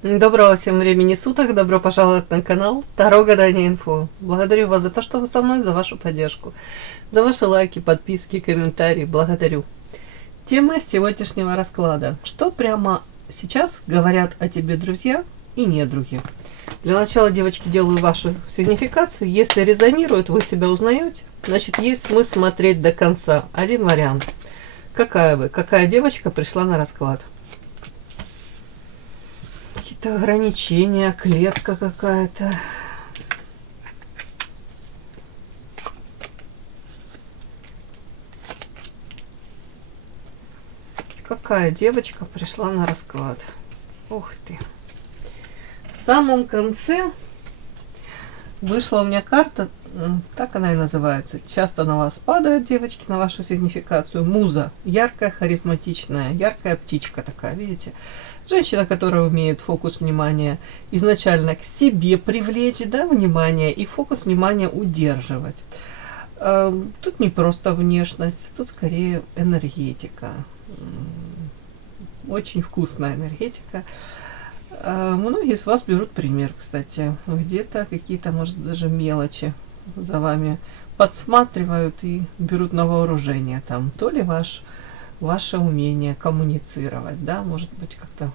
Доброго всем времени суток, добро пожаловать на канал Таро Гадание Инфо. Благодарю вас за то, что вы со мной, за вашу поддержку, за ваши лайки, подписки, комментарии. Благодарю. Тема сегодняшнего расклада. Что прямо сейчас говорят о тебе друзья и недруги? Для начала, девочки, делаю вашу сигнификацию. Если резонирует, вы себя узнаете, значит есть смысл смотреть до конца. Один вариант. Какая вы? Какая девочка пришла на расклад? Какие-то ограничения, клетка какая-то. Какая девочка пришла на расклад? Ух ты. В самом конце вышла у меня карта, так она и называется. Часто на вас падают, девочки, на вашу сигнификацию. Муза. Яркая, харизматичная, яркая птичка такая, видите? Женщина, которая умеет фокус внимания изначально к себе привлечь, да, внимание, и фокус внимания удерживать. Тут не просто внешность, тут скорее энергетика. Очень вкусная энергетика. Многие из вас берут пример, кстати. Где-то какие-то, может, даже мелочи за вами подсматривают и берут на вооружение. Там то ли ваше умение коммуницировать, да, может быть, как-то,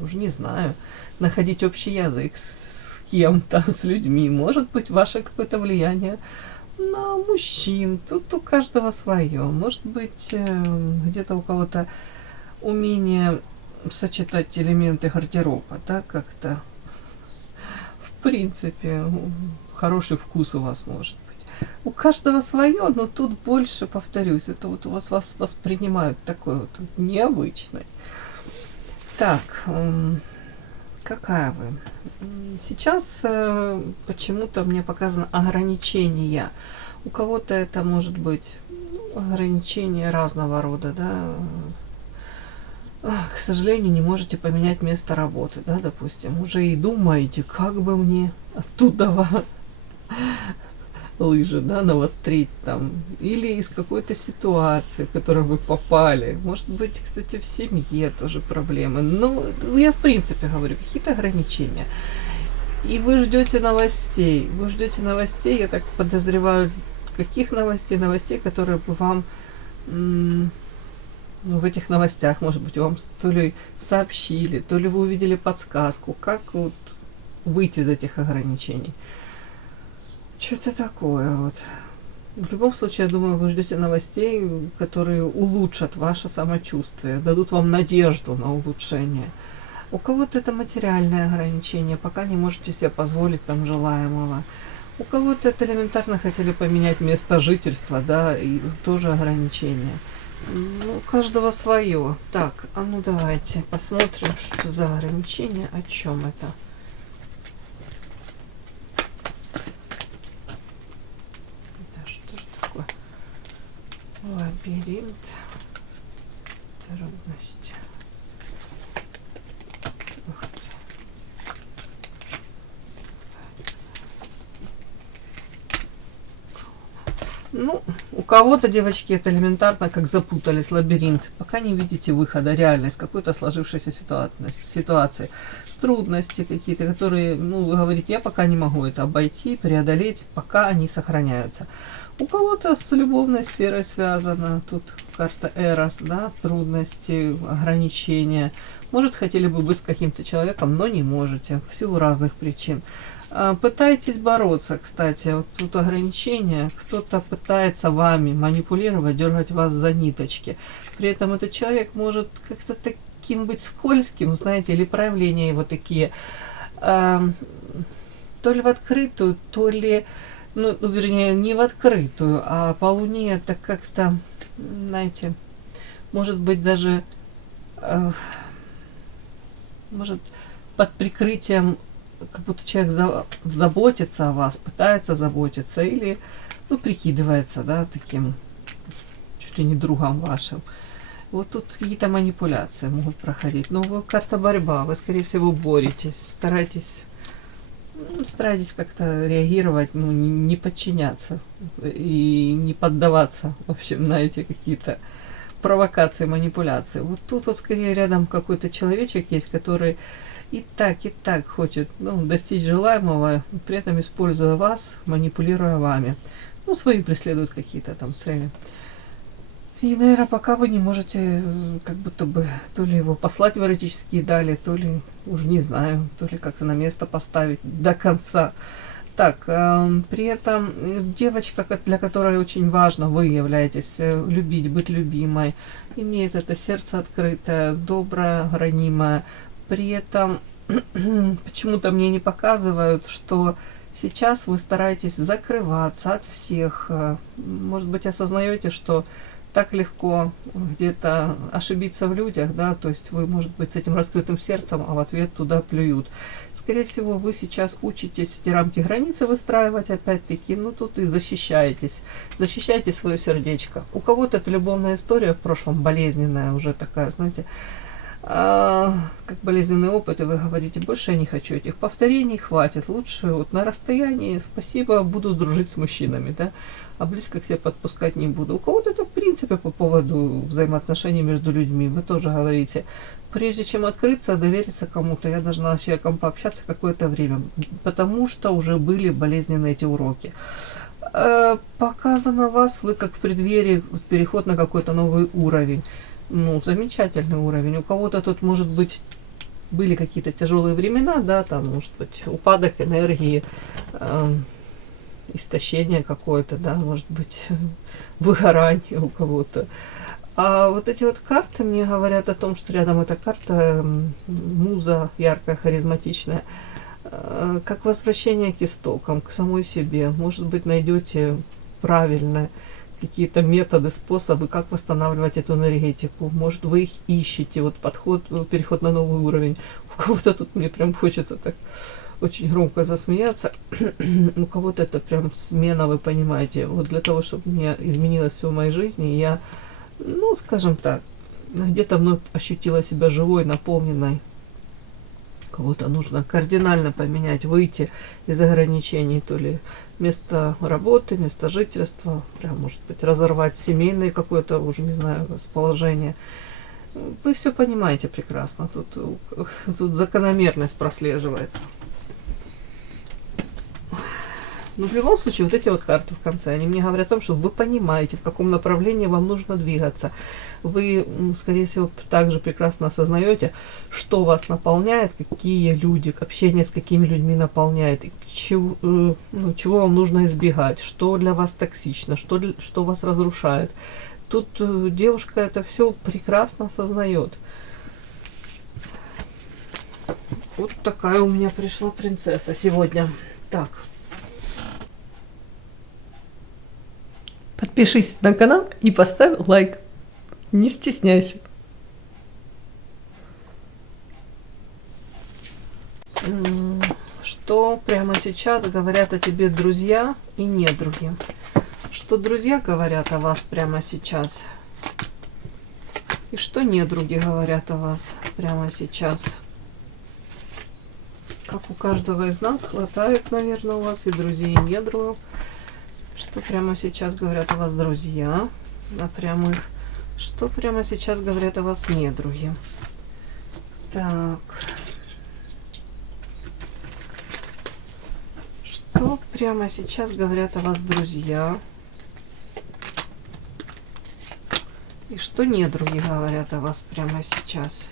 уже не знаю, находить общий язык с кем-то, с людьми, может быть, ваше какое-то влияние на мужчин, тут у каждого свое, может быть, где-то у кого-то умение сочетать элементы гардероба, да, как-то, в принципе, хороший вкус у вас может быть. У каждого свое, но тут больше, повторюсь, это вот у вас воспринимают такой вот необычный. Так, какая вы? Сейчас почему-то мне показано ограничения. У кого-то это может быть ограничения разного рода, да. К сожалению, не можете поменять место работы, да, допустим. Уже и думаете, как бы мне оттуда лыжи, да, навострить там, или из какой-то ситуации, в которую вы попали. Может быть, кстати, в семье тоже проблемы. Но я в принципе говорю, какие-то ограничения. И вы ждете новостей. Вы ждете новостей, я так подозреваю, каких новостей? Новостей, которые бы вам в этих новостях, может быть, вам то ли сообщили, то ли вы увидели подсказку, как вот выйти из этих ограничений. Что-то такое вот. В любом случае, я думаю, вы ждете новостей, которые улучшат ваше самочувствие, дадут вам надежду на улучшение. У кого-то это материальное ограничение, пока не можете себе позволить там желаемого. У кого-то это элементарно хотели поменять место жительства, да, и тоже ограничение. Ну, у каждого свое. Так, а ну давайте посмотрим, что за ограничение, о чем это. Это что же такое? Лабиринт. Трудности. Ух ты. Ну, у кого-то, девочки, это элементарно, как запутались, лабиринт. Пока не видите выхода, реальность какой-то сложившейся ситуации. Трудности какие-то, которые, ну, вы говорите, я пока не могу это обойти, преодолеть, пока они сохраняются. У кого-то с любовной сферой связано, тут карта Эрос, да, трудности, ограничения. Может, хотели бы быть с каким-то человеком, но не можете, в силу разных причин. Пытайтесь бороться, кстати, вот тут ограничения, кто-то пытается вами манипулировать, дергать вас за ниточки. При этом этот человек может как-то таким быть скользким, знаете, или проявления его такие, то ли в открытую, то ли, ну, вернее, не в открытую, а по луне это как-то, знаете, может быть даже, может, под прикрытием, как будто человек заботится о вас, пытается заботиться, или, ну, прикидывается, да, таким чуть ли не другом вашим. Вот тут какие-то манипуляции могут проходить. Но вы карта борьба, вы, скорее всего, боретесь, старайтесь как-то реагировать, ну, не подчиняться и не поддаваться, в общем, на эти какие-то провокации, манипуляции. Вот тут вот скорее рядом какой-то человечек есть, который и так хочет, ну, достичь желаемого, при этом используя вас, манипулируя вами. Ну, свои преследуют какие-то там цели. И, наверное, пока вы не можете, как будто бы, то ли его послать в эротические дали, то ли, уж не знаю, то ли как-то на место поставить до конца. Так, при этом девочка, для которой очень важно, вы являетесь, любить, быть любимой, имеет это сердце открытое, доброе, ранимое. При этом почему-то мне не показывают, что сейчас вы стараетесь закрываться от всех. Может быть, осознаете, что так легко где-то ошибиться в людях, да, то есть вы, может быть, с этим раскрытым сердцем, а в ответ туда плюют. Скорее всего, вы сейчас учитесь эти рамки границы выстраивать, опять-таки, ну тут и защищаетесь. Защищаете свое сердечко. У кого-то это любовная история в прошлом, болезненная, уже такая, знаете, как болезненный опыт, и вы говорите, больше я не хочу этих повторений, хватит, лучше вот на расстоянии, спасибо, буду дружить с мужчинами, да, а близко к себе подпускать не буду. У кого-то это в принципе по поводу взаимоотношений между людьми, вы тоже говорите, прежде чем открыться, довериться кому-то, я должна с человеком пообщаться какое-то время, потому что уже были болезненные эти уроки. Показано вас, вы как в преддверии, переход на какой-то новый уровень. Ну, замечательный уровень. У кого-то тут, может быть, были какие-то тяжелые времена, да, там, может быть, упадок энергии, истощение какое-то, да, может быть, выгорание у кого-то. А вот эти вот карты мне говорят о том, что рядом эта карта муза яркая, харизматичная, как возвращение к истокам, к самой себе. Может быть, найдете правильное какие-то методы, способы, как восстанавливать эту энергетику. Может, вы их ищете, вот подход, переход на новый уровень. У кого-то тут мне прям хочется так очень громко засмеяться. У кого-то это прям смена, вы понимаете. Вот для того, чтобы мне изменилось все в моей жизни, я, ну, скажем так, где-то вновь ощутила себя живой, наполненной. Кого-то нужно кардинально поменять, выйти из ограничений, то ли место работы, место жительства, прям, может быть, разорвать семейное какое-то, уже не знаю, расположение. Вы все понимаете прекрасно, тут закономерность прослеживается. Но в любом случае, вот эти вот карты в конце, они мне говорят о том, что вы понимаете, в каком направлении вам нужно двигаться. Вы, скорее всего, также прекрасно осознаете, что вас наполняет, какие люди, общение с какими людьми наполняет, чего, чего вам нужно избегать, что для вас токсично, что вас разрушает. Тут девушка это все прекрасно осознает. Вот такая у меня пришла принцесса сегодня. Так. Подпишись на канал и поставь лайк. Не стесняйся. Что прямо сейчас говорят о тебе друзья и недруги? Что друзья говорят о вас прямо сейчас? И что недруги говорят о вас прямо сейчас? Как у каждого из нас хватает, наверное, у вас и друзей, и недругов. Что прямо сейчас говорят о вас друзья на прямых? Что прямо сейчас говорят о вас недруги? Так. Что прямо сейчас говорят о вас друзья? И что недруги говорят о вас прямо сейчас?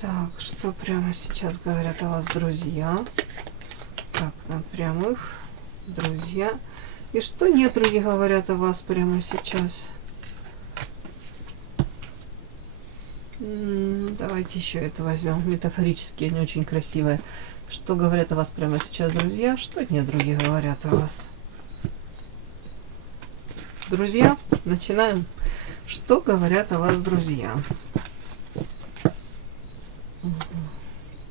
Так, что прямо сейчас говорят о вас друзья? Так, на прямых, друзья. И что недруги говорят о вас прямо сейчас? Давайте еще это возьмем. Метафорически, они очень красивые. Что говорят о вас прямо сейчас друзья? Что недруги говорят о вас? Друзья, начинаем. Что говорят о вас друзья?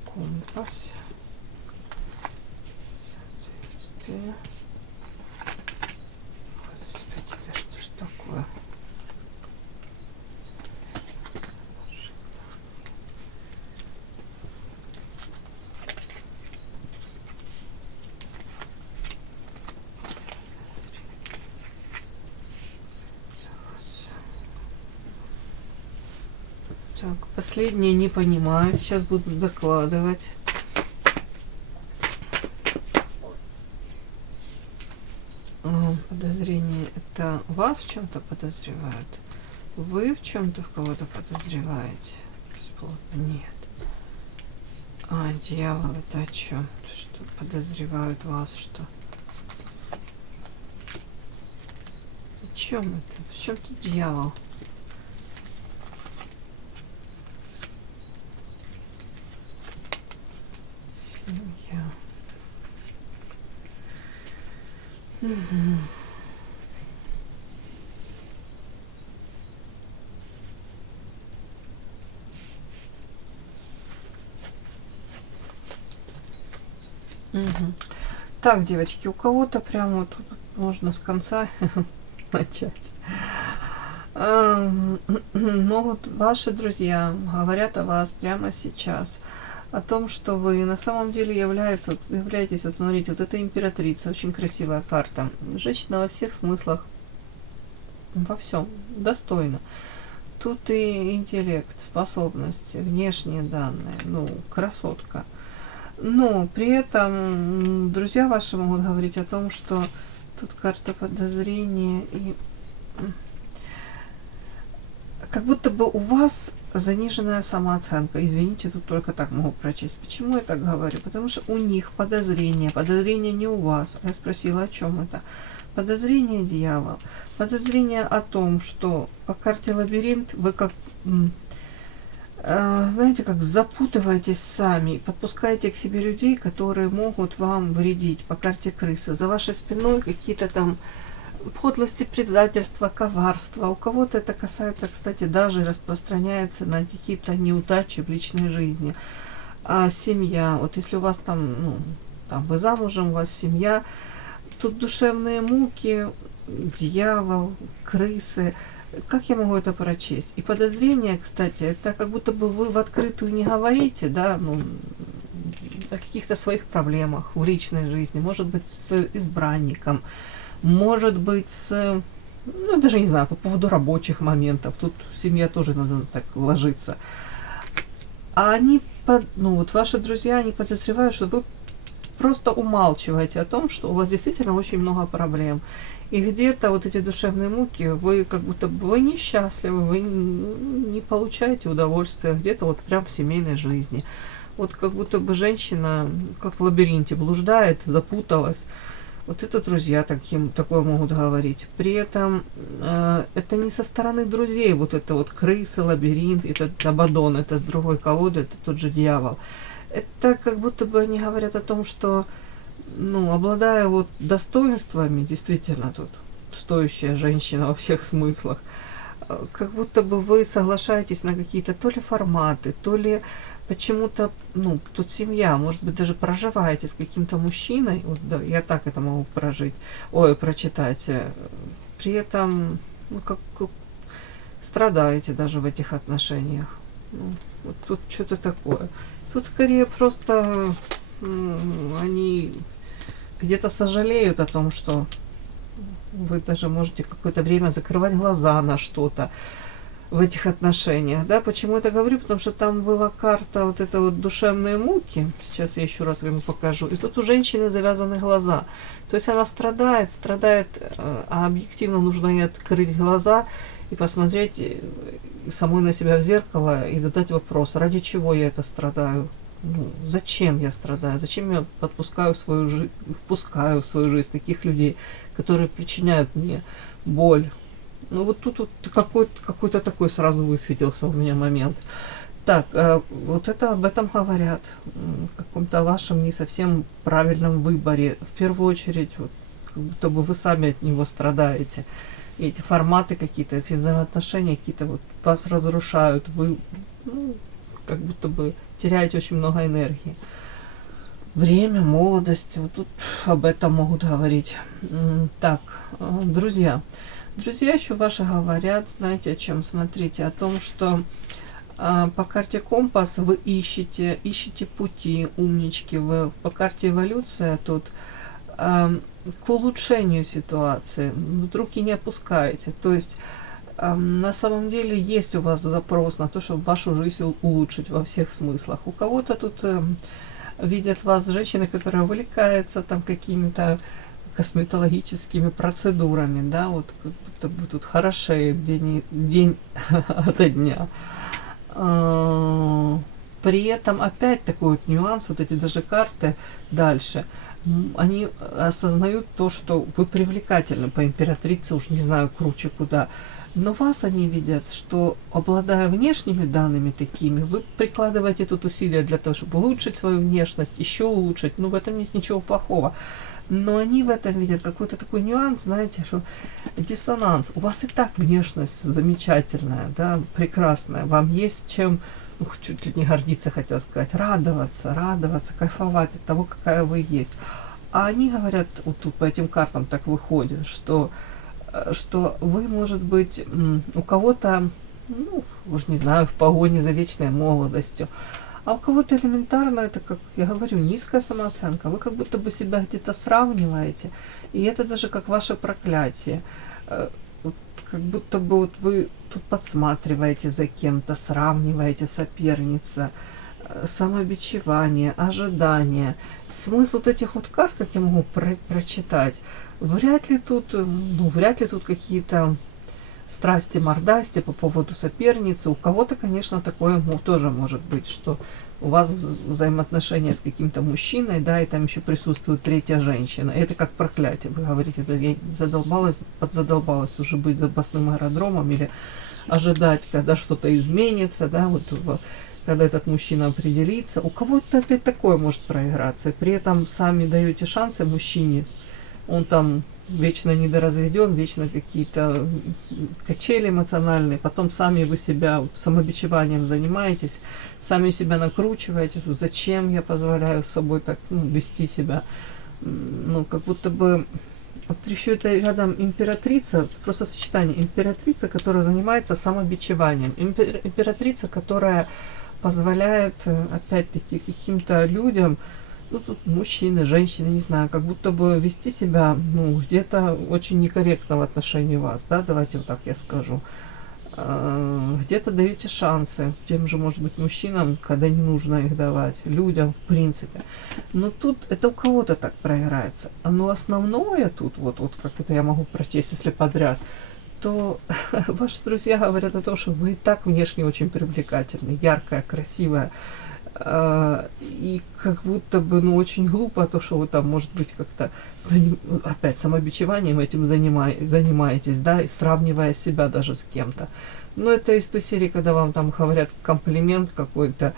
Компас. Господи, да что ж такое? Так, последнее не понимаю. Сейчас буду докладывать. Подозрение — это вас в чем-то подозревают? Вы в чем-то в кого-то подозреваете? Бесплотно? Нет. А, дьявол, это о чем? Что подозревают вас, что? О чем это? В чем тут дьявол? Семья. Угу. Угу. Так, девочки, у кого-то прямо тут можно с конца начать. Могут ваши друзья говорят о вас прямо сейчас, о том, что вы на самом деле являетесь, вот смотрите, вот эта императрица, очень красивая карта. Женщина во всех смыслах, во всем, достойна. Тут и интеллект, способности, внешние данные, ну, красотка. Но при этом друзья ваши могут говорить о том, что тут карта подозрения и как будто бы у вас заниженная самооценка. Извините, тут только так могу прочесть. Почему я так говорю? Потому что у них подозрение. Подозрение не у вас. Я спросила, о чем это. Подозрение — дьявол. Подозрение о том, что по карте лабиринт вы как... знаете, как запутываетесь сами, подпускаете к себе людей, которые могут вам вредить по карте крысы. За вашей спиной какие-то там подлости, предательства, коварства. У кого-то это касается, кстати, даже распространяется на какие-то неудачи в личной жизни. А семья, вот если у вас там, ну, там вы замужем, у вас семья, тут душевные муки, дьявол, крысы. Как я могу это прочесть? И подозрение, кстати, это как будто бы вы в открытую не говорите, да, ну, о каких-то своих проблемах в личной жизни, может быть, с избранником, может быть, с, ну, даже не знаю, по поводу рабочих моментов. Тут семья тоже надо так ложиться. А они, ну, вот ваши друзья, они подозревают, что вы просто умалчиваете о том, что у вас действительно очень много проблем. И где-то вот эти душевные муки, вы как будто бы вы несчастливы, вы не получаете удовольствия где-то вот прям в семейной жизни. Вот как будто бы женщина как в лабиринте блуждает, запуталась. Вот это друзья такое могут говорить. При этом это не со стороны друзей, вот это вот крысы, лабиринт, это Абаддон, это с другой колоды, это тот же дьявол. Это как будто бы они говорят о том, что, ну, обладая вот достоинствами, действительно тут стоящая женщина во всех смыслах, как будто бы вы соглашаетесь на какие-то то ли форматы, то ли почему-то, ну, тут семья, может быть, даже проживаете с каким-то мужчиной, вот, да, я так это могу прочитать, при этом, ну, как страдаете даже в этих отношениях. Ну, вот тут что-то такое. Тут скорее просто они где-то сожалеют о том, что вы даже можете какое-то время закрывать глаза на что-то в этих отношениях. Да, почему это говорю? Потому что там была карта вот это вот душевные муки. Сейчас я еще раз вам покажу. И тут у женщины завязаны глаза. То есть она страдает, а объективно нужно ей открыть глаза и посмотреть самой на себя в зеркало и задать вопрос, ради чего я это страдаю? Ну, зачем я страдаю? Зачем я впускаю в свою жизнь таких людей, которые причиняют мне боль? Ну вот тут вот какой-то такой сразу высветился у меня момент. Так, вот это об этом говорят, в каком-то вашем не совсем правильном выборе. В первую очередь, вот, как будто бы вы сами от него страдаете. И эти форматы какие-то, эти взаимоотношения какие-то вот вас разрушают. Вы, ну, как будто бы теряете очень много энергии. Время, молодость, вот тут об этом могут говорить. Так, друзья. Друзья еще ваши говорят, знаете о чем? Смотрите, о том, что по карте компас вы ищете пути, умнички. Вы по карте эволюция тут к улучшению ситуации. Вдруг и не опускаете. То есть На самом деле есть у вас запрос на то, чтобы вашу жизнь улучшить во всех смыслах. У кого-то тут видят вас женщины, которая увлекается там какими-то косметологическими процедурами, да, вот как будто бы тут хорошеет день ото дня. При этом опять такой вот нюанс, вот эти даже карты дальше, они осознают то, что вы привлекательны по императрице, уж не знаю, круче куда. Но вас они видят, что, обладая внешними данными такими, вы прикладываете тут усилия для того, чтобы улучшить свою внешность, еще улучшить. Ну, в этом нет ничего плохого. Но они в этом видят какой-то такой нюанс, знаете, что диссонанс. У вас и так внешность замечательная, да, прекрасная. Вам есть чем, ну, чуть ли не гордиться, хотел сказать, радоваться, кайфовать от того, какая вы есть. А они говорят, вот тут по этим картам так выходит, что вы, может быть, у кого-то, ну, уж не знаю, в погоне за вечной молодостью, а у кого-то элементарно, это, как я говорю, низкая самооценка. Вы как будто бы себя где-то сравниваете, и это даже как ваше проклятие. Вот, как будто бы вот вы тут подсматриваете за кем-то, сравниваете, соперница, самобичевание, ожидание. Смысл вот этих вот карт, как я могу прочитать, вряд ли тут какие-то страсти, мордасти по поводу соперницы. У кого-то, конечно, такое тоже может быть, что у вас взаимоотношения с каким-то мужчиной, да, и там еще присутствует третья женщина. Это как проклятие. Вы говорите, да, я подзадолбалась уже быть запасным аэродромом или ожидать, когда что-то изменится, да, вот когда этот мужчина определится. У кого-то это такое может проиграться. И при этом сами даете шансы мужчине. Он там вечно недоразведен, вечно какие-то качели эмоциональные. Потом сами вы себя самобичеванием занимаетесь, сами себя накручиваете. Зачем я позволяю с собой так вести себя? Ну, как будто бы... Вот еще это рядом императрица, просто сочетание. Императрица, которая занимается самобичеванием. Императрица, которая позволяет, опять-таки, каким-то людям, ну, тут мужчины, женщины, не знаю, как будто бы вести себя, ну, где-то очень некорректно в отношении вас, да, давайте вот так я скажу. Где-то даете шансы тем же, может быть, мужчинам, когда не нужно их давать, людям, в принципе. Но тут это у кого-то так проиграется. Но основное тут, вот как это я могу прочесть, если подряд, то ваши друзья говорят о том, что вы и так внешне очень привлекательны, яркая, красивая. И как будто бы, ну, очень глупо то, что вы там, может быть, как-то опять самобичеванием этим занимаетесь, да, и сравнивая себя даже с кем-то. Но это из той серии, когда вам там говорят комплимент какой-то,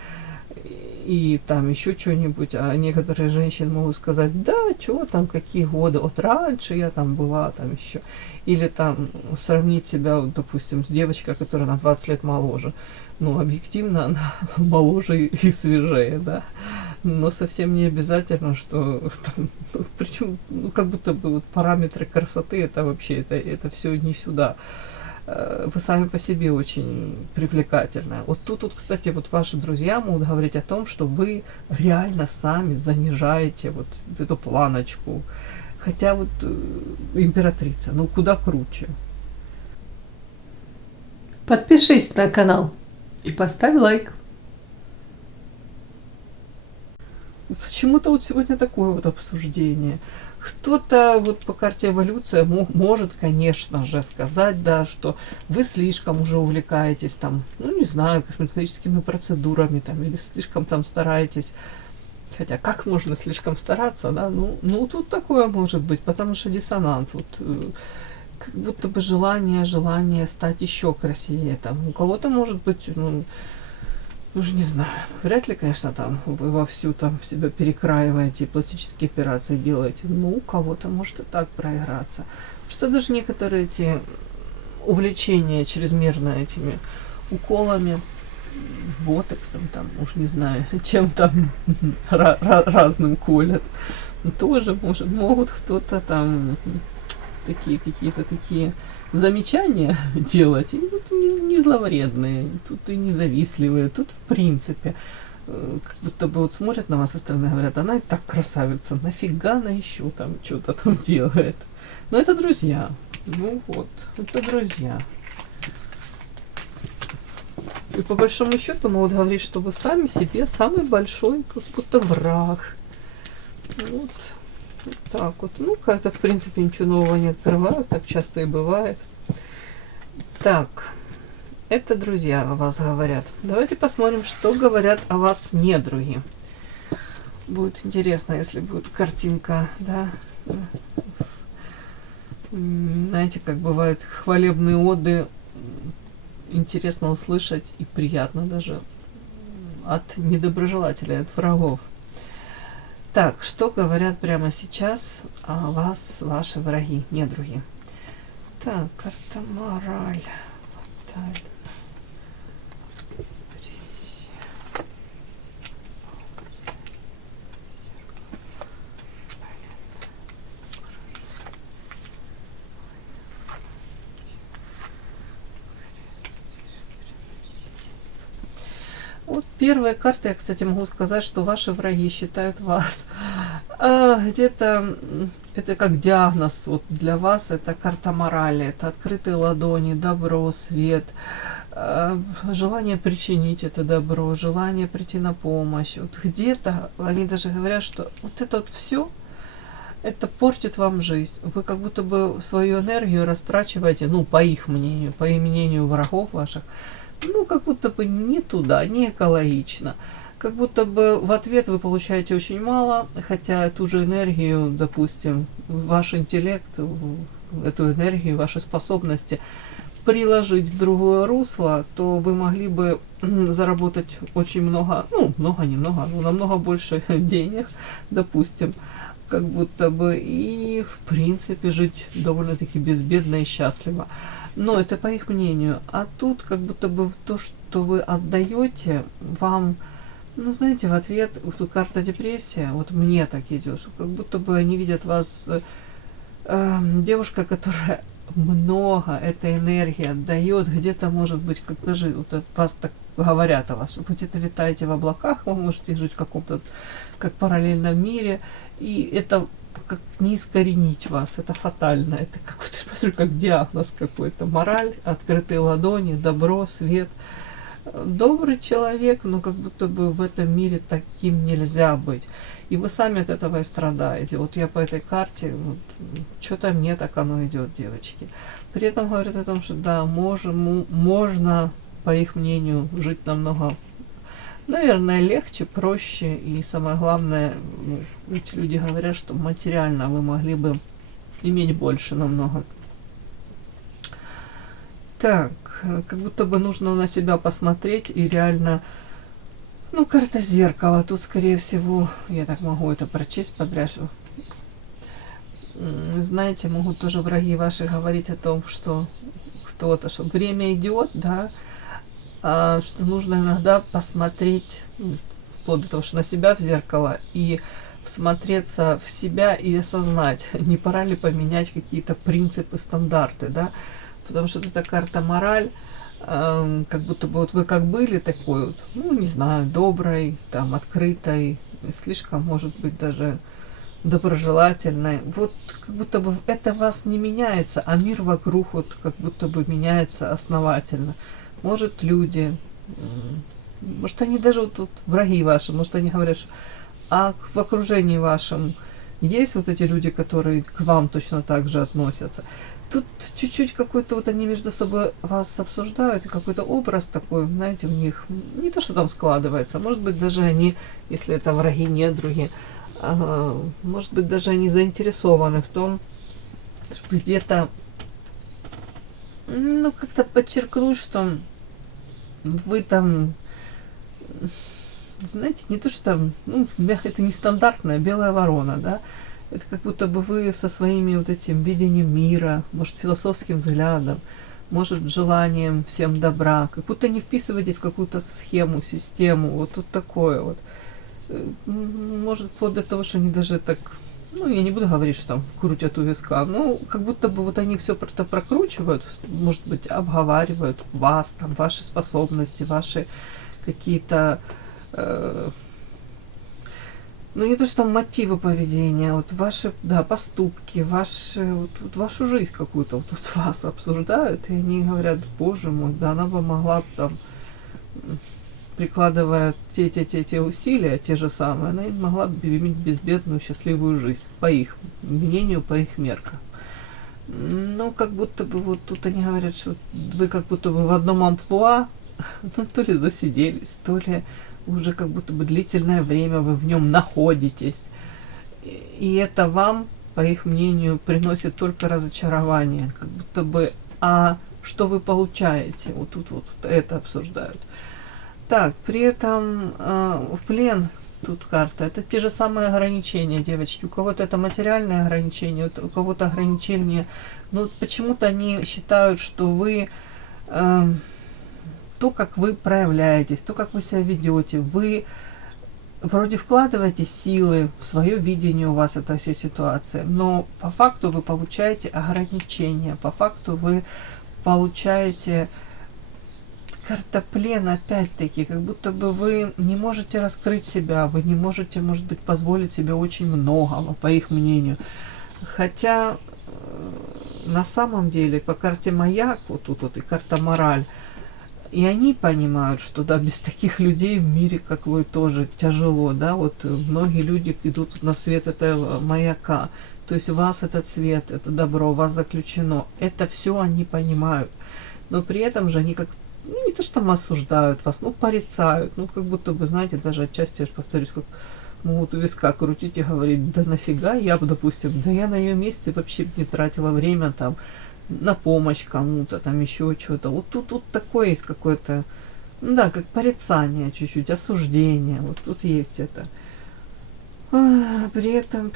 и там еще что-нибудь, а некоторые женщины могут сказать, да, что там, какие годы, вот раньше я там была, там еще. Или там сравнить себя, вот, допустим, с девочкой, которая на 20 лет моложе. Ну, объективно она моложе и свежее, да. Но совсем не обязательно, что там, ну, причем, ну, как будто бы вот параметры красоты, это вообще, это все не сюда. Вы сами по себе очень привлекательная. Вот тут, кстати, вот ваши друзья могут говорить о том, что вы реально сами занижаете вот эту планочку. Хотя вот императрица, ну куда круче. Подпишись на канал и поставь лайк. Почему-то вот сегодня такое вот обсуждение. Кто-то вот по карте эволюция может, конечно же, сказать, да, что вы слишком уже увлекаетесь там, ну, не знаю, косметологическими процедурами там, или слишком там стараетесь. Хотя как можно слишком стараться, да? Ну тут такое может быть, потому что диссонанс. Вот, как будто бы желание стать еще красивее. Там. У кого-то может быть, ну, уже не знаю, вряд ли, конечно, там вы вовсю там себя перекраиваете и пластические операции делаете. Ну, у кого-то может и так проиграться. Что даже некоторые эти увлечения чрезмерно этими уколами, ботоксом, там, уж не знаю, чем там разным колят, тоже могут кто-то там такие какие-то такие замечания делать, и тут не зловредные, тут и не завистливые, тут в принципе как будто бы вот смотрят на вас со стороны, говорят, она и так красавица, нафига она еще там что-то там делает. Но это друзья, ну вот, это друзья. И по большому счету могут говорить, что вы сами себе самый большой как будто враг. Вот, вот так вот. Ну, как-то, в принципе, ничего нового не открываю, так часто и бывает. Так, это друзья о вас говорят. Давайте посмотрим, что говорят о вас недруги. Будет интересно, если будет картинка, да. Знаете, как бывают хвалебные оды, интересно услышать и приятно даже от недоброжелателей, от врагов. Так, что говорят прямо сейчас о вас ваши враги, недруги? Так, карта мораль. Фаталь. Вот первая карта, я, кстати, могу сказать, что ваши враги считают вас где-то, это как диагноз вот для вас, это карта морали, это открытые ладони, добро, свет, желание причинить это добро, желание прийти на помощь. Вот где-то они даже говорят, что вот это вот все, это портит вам жизнь. Вы как будто бы свою энергию растрачиваете, ну, по их мнению, по мнению врагов ваших, ну, как будто бы не туда, не экологично. Как будто бы в ответ вы получаете очень мало, хотя ту же энергию, допустим, ваш интеллект, эту энергию, ваши способности приложить в другое русло, то вы могли бы заработать очень много, ну, много-немного, но намного больше денег, допустим, как будто бы, и, в принципе, жить довольно-таки безбедно и счастливо. Но это по их мнению. А тут как будто бы то, что вы отдаете, вам, ну, знаете, в ответ, тут карта депрессия, вот мне так идет, что как будто бы они видят вас, девушка, которая много этой энергии отдает, где-то, может быть, как даже вот вас так говорят о вас, что вы где-то витаете в облаках, вы можете жить в каком-то, как параллельном мире, и это как не искоренить вас, это фатально, это какой-то, смотрю, как диагноз какой-то, мораль, открытые ладони, добро, свет. Добрый человек, но как будто бы в этом мире таким нельзя быть. И вы сами от этого и страдаете. Вот я по этой карте, вот, что-то мне так оно идет, девочки. При этом говорят о том, что да, можно, по их мнению, жить намного, наверное, легче, проще. И самое главное, ну, эти люди говорят, что материально вы могли бы иметь больше намного. Так, как будто бы нужно на себя посмотреть и реально, ну, карта зеркала. Тут, скорее всего, я так могу это прочесть подряд. Знаете, могут тоже враги ваши говорить о том, что кто-то, что время идет, да, что нужно иногда посмотреть, ну, вплоть до того, что на себя в зеркало, и всмотреться в себя и осознать, не пора ли поменять какие-то принципы, стандарты, да. Потому что это карта мораль, как будто бы вот вы как были такой вот, ну, не знаю, доброй, там, открытой, слишком, может быть, даже доброжелательной. Вот как будто бы это вас не меняется, а мир вокруг вот как будто бы меняется основательно. Может, люди, может, они даже вот тут враги ваши, может, они говорят, что в окружении вашем есть вот эти люди, которые к вам точно так же относятся. Тут чуть-чуть какой-то вот они между собой вас обсуждают, и какой-то образ такой, знаете, у них не то, что там складывается, может быть, даже они, если это враги, недруги, может быть, даже они заинтересованы в том, чтобы где-то, ну, как-то подчеркнуть, что вы там, знаете, не то, что там, ну, это не стандартная белая ворона, да, это как будто бы вы со своими вот этим видением мира, может, философским взглядом, может, желанием всем добра, как будто не вписываетесь в какую-то схему, систему, вот тут такое вот. Может, вплоть до того, что они даже так, ну, я не буду говорить, что там крутят у виска, но как будто бы вот они все это прокручивают, может быть, обговаривают вас, там, ваши способности, ваши какие-то, ну, не то, что там мотивы поведения, вот ваши, да, поступки, ваши, вот вашу жизнь какую-то вот вас обсуждают, и они говорят, боже мой, да она бы могла там прикладывая те усилия, те же самые, она могла бы иметь безбедную, счастливую жизнь, по их мнению, по их меркам. Ну, как будто бы вот тут они говорят, что вы как будто бы в одном амплуа, ну, то ли засиделись, то ли уже как будто бы длительное время вы в нем находитесь. И это вам, по их мнению, приносит только разочарование. Как будто бы, а что вы получаете? Вот тут вот это обсуждают. Так, при этом в плен, тут карта, это те же самые ограничения, девочки. У кого-то это материальные ограничения, у кого-то ограничения. Но почему-то они считают, что вы то, как вы проявляетесь, то, как вы себя ведете, вы вроде вкладываете силы в свое видение у вас этой всей ситуации, но по факту вы получаете ограничения, по факту вы получаете картоплен, опять-таки, как будто бы вы не можете раскрыть себя, вы не можете, может быть, позволить себе очень многого, по их мнению. Хотя на самом деле по карте маяк, вот тут вот и карта мораль, и они понимают, что да, без таких людей в мире, как вы, тоже тяжело, да, вот многие люди идут на свет этого маяка, то есть у вас этот свет, это добро, у вас заключено, это все они понимают, но при этом же они как, ну, не то, что там осуждают вас, ну, порицают, ну, как будто бы, знаете, даже отчасти, я же повторюсь, как могут у виска крутить и говорить, да нафига, я бы, допустим, да я на ее месте вообще не тратила время там, на помощь кому-то, там еще что-то. Вот тут вот такое есть какое-то, ну да, как порицание чуть-чуть, осуждение. Вот тут есть это. При этом,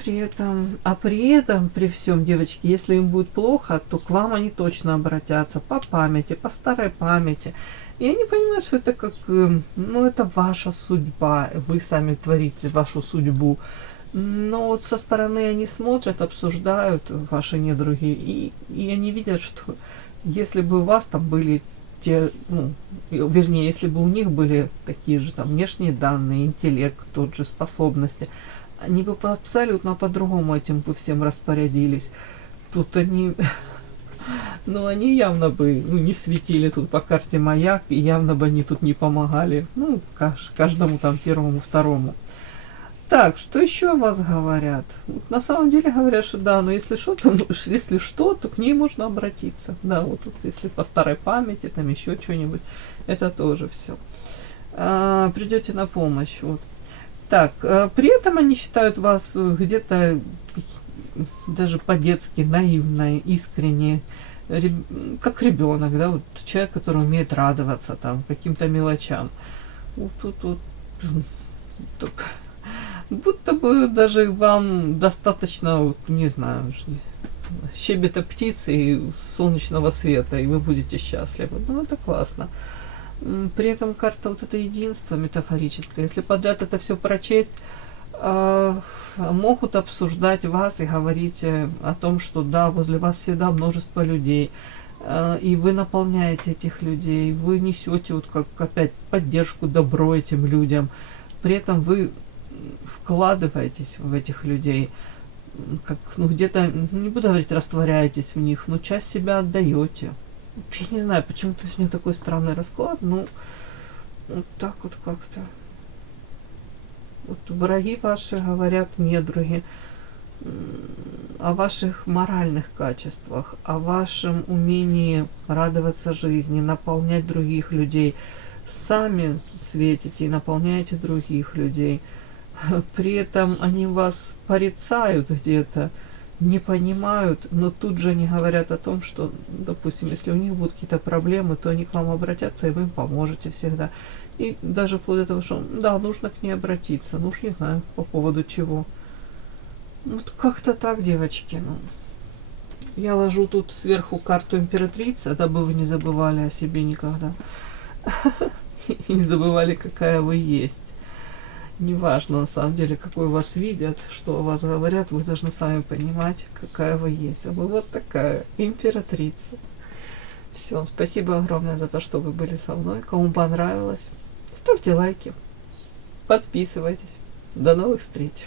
при всем, девочки, если им будет плохо, то к вам они точно обратятся по памяти, по старой памяти. И они понимают, что это как, ну, это ваша судьба, вы сами творите вашу судьбу. Но вот со стороны они смотрят, обсуждают ваши недруги, и они видят, что если бы у вас там были те, ну, вернее, если бы у них были такие же там внешние данные, интеллект, тот же способности, они бы абсолютно по-другому этим бы всем распорядились. Тут они, ну, они явно бы, ну, не светили тут по карте маяк, и явно бы они тут не помогали, ну, каждому там первому, второму. Так, что еще о вас говорят? Вот на самом деле говорят, что да, но если что, то к ней можно обратиться. Да, вот тут, если по старой памяти, там еще что-нибудь, это тоже все. Придете на помощь. Вот. Так, при этом они считают вас где-то даже по-детски наивной, искренне, как ребенок, да, вот человек, который умеет радоваться там каким-то мелочам. Вот тут вот. Будто бы даже вам достаточно, вот, не знаю, щебета птицы и солнечного света, и вы будете счастливы. Ну, это классно. При этом карта вот это единство метафорическое. Если подряд это все прочесть, могут обсуждать вас и говорить о том, что да, возле вас всегда множество людей, и вы наполняете этих людей, вы несете вот как опять поддержку, добро этим людям. При этом вы вкладываетесь в этих людей, как, ну, где-то, не буду говорить, растворяетесь в них, но часть себя отдаете. Я не знаю, почему-то сегодня такой странный расклад, но вот так вот как-то. Вот враги ваши говорят, недруги, о ваших моральных качествах, о вашем умении радоваться жизни, наполнять других людей. Сами светите и наполняете других людей. При этом они вас порицают где-то, не понимают, но тут же они говорят о том, что, допустим, если у них будут какие-то проблемы, то они к вам обратятся, и вы им поможете всегда. И даже вплоть до того, что, да, нужно к ней обратиться, ну уж не знаю, по поводу чего. Вот как-то так, девочки, ну. Я ложу тут сверху карту императрицы, дабы вы не забывали о себе никогда. И не забывали, какая вы есть. Неважно, на самом деле, какой вас видят, что о вас говорят, вы должны сами понимать, какая вы есть. А вы вот такая императрица. Все, спасибо огромное за то, что вы были со мной. Кому понравилось, ставьте лайки, подписывайтесь. До новых встреч!